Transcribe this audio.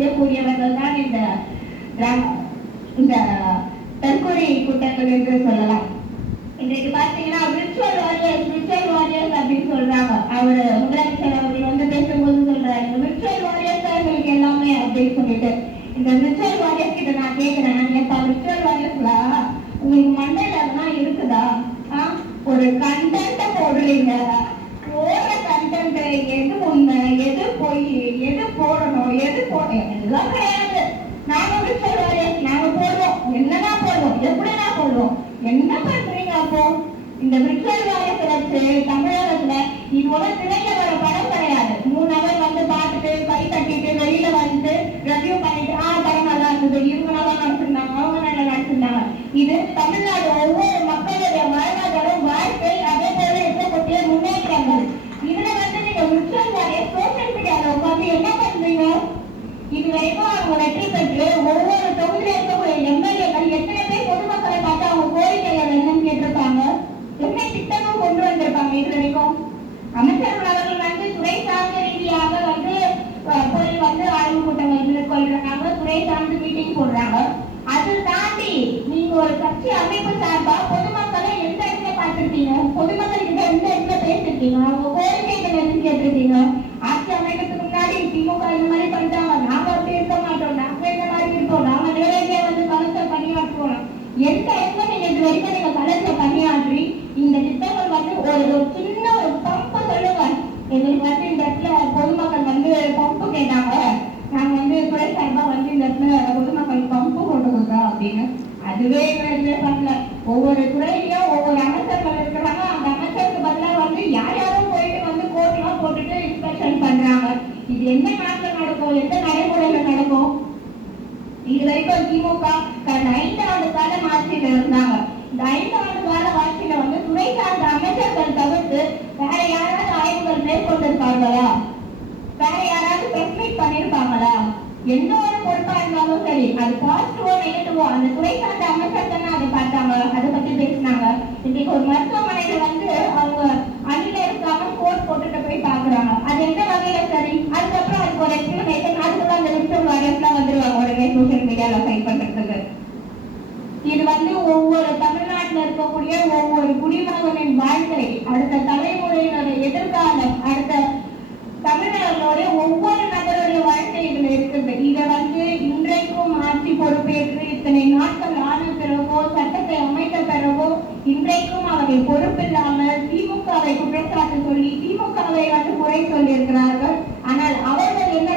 செய்யக்கூடியவர்கள் தான் இந்த தற்கொலை கூட்டங்கள் என்று சொல்லலாம். இன்றைக்கு பார்த்தீங்கன்னா விர்ச்சுவல் வாரியர்ஸ் அப்படின்னு சொல்றாங்க. அவர் முதலமைச்சர் அவர்கள் பேசும்போது சொல்றாரு, இந்த விர்ச்சுவல் வாரியர்ஸ் தான் எங்களுக்கு எல்லாமே அப்படின்னு சொல்லிட்டு. இந்த விர்ச்சுவல் வாரியர்ஸ் கிட்ட நான் கேட்கிறேன், விர்ச்சுவல் வாரியர்ஸ்ல உங்களுக்கு மண்டையில அதெல்லாம் இருக்குதா? ஒரு கண்டென்ட் போடுறீங்க, போடுற கண்டென்ட் எது உண்மை, எது பொய், எது போடணும், எது எல்லாம் கிடையாது. நாங்க விர்ச்சுவல் வாரியர்ஸ், நாங்க போடுவோம், என்னதான் போடுவோம், எப்படிதான் போடுவோம். என்ன பண்றீங்க அப்போ? இந்த விர்ச்சுவல் வாரியர்ஸ் வச்சு தமிழகத்துல இதோட திரையில வர படம் கிடையாது. 3 அவர் பார்த்துட்டு கை தட்டிட்டு வெளியில ரெவ்யூ பண்ணிட்டு படம் நல்லா இருந்தது, இவங்க நல்லா நடிச்சிருந்தாங்க, அவங்க நல்லா நடிச்சிருந்தாங்க. இது தமிழ்நாடு ஒவ்வொரு மக்களுடைய வாழ்வாதாரம், வாழ்க்கை, அதே போல இருக்கக்கூடிய முன்னேற்றங்கள். இதுல நீங்க விர்ச்சுவல் வாரியர்ஸ் சோசியல் மீடியால உட்காந்து என்ன பண்றீங்க? இதுவரைக்கும் அவங்க வெற்றி பெற்று ஒவ்வொரு தொகுதியில இருக்கக்கூடிய எம்எல்ஏக்கள் எத்தனை பேர் பொதுமக்களை பார்த்து அவங்க கோரிக்கைகள் என்னன்னு கேட்டிருப்பாங்க, என்ன திட்டமும் கொண்டு வந்திருப்பாங்க. இது வரைக்கும் அமைச்சர்கள் அவர்கள் துறை சார்ந்த ரீதியாக போய் ஆய்வு கூட்டங்கள் மேற்கொள்றாங்க, துறை சார்ந்து மீட்டிங் போடுறாங்க. அது தாண்டி நீங்க ஒரு கட்சி அமைப்பு சார்பா பொதுமக்களை எந்த இடத்துல பார்த்திருக்கீங்க? பொதுமக்கள் கிட்ட எந்த இடத்துல பேசிருக்கீங்க? அவங்க கோரிக்கைகள் எதுன்னு கேட்டிருக்கீங்க? ஆட்சி அமைக்கிறதுக்கு முன்னாடி திமுக இந்த மாதிரி பண்ணிட்டாங்க, நாங்க அப்படி இருக்க மாட்டோம், நாங்க இந்த மாதிரி இருக்கோம், நாங்க நேரடியா களத்துல பணியாற்றுவோம். எந்த இடத்துல நீங்க இது வரைக்கும் நீங்க களத்துல பணியாற்றி இந்த திட்டங்கள் ஒரு சின்ன ஒரு பம்பு சொல்லுங்க. எங்களுக்கு இந்த இடத்துல பொதுமக்கள் பம்பு கேட்டாங்க, நாங்க துறை சார்பா இந்த இடத்துல பொதுமக்கள் பம்பு கொண்டு கொடுத்தோம் அப்படின்னு. அதுவே எதுவுமே பண்ணல. ஒவ்வொரு துறையிலும் ஒவ்வொரு அமைச்சர்கள் இருக்கிறாங்க. அந்த அமைச்சருக்கு பதிலாக யாரும் போயிட்டு கோர்ட்லாம் போட்டுட்டு இன்ஸ்பெக்ஷன் பண்றாங்க. இது எந்த நாட்டில் நடக்கும்? எந்த நடைமுறையில நடக்கும்? இது வரைக்கும் திமுக கடந்த 5 ஆண்டு காலம் ஆட்சியில இருந்தாங்க. இந்த 5 ஆண்டு கால ஆட்சியில துறை சார்ந்த அமைச்சர்கள் தவிர்த்து வேற யாராவது ஆய்வுகள் மேற்கொண்டிருக்காங்களா? வேற யாராவது பெர்மிட் பண்ணிருப்பாங்களா? எந்த ஒரு பொறுப்பா இருந்தாலும் சரி, அது பாசிட்டிவோ நெகட்டிவோ அந்த துறை சார்ந்த அமைச்சர் தானே அதை பார்த்தாங்க, அதை பத்தி பேசினாங்க. இன்னைக்கு ஒரு மருத்துவமனையில அவங்க அணில இருக்காம கோட் போட்டுட்டு போய் பாக்குறாங்க. அது எந்த வகையில சரி? அதுக்கப்புறம் அதுக்கு ஒரு எக்ஸ்பிளேஷன்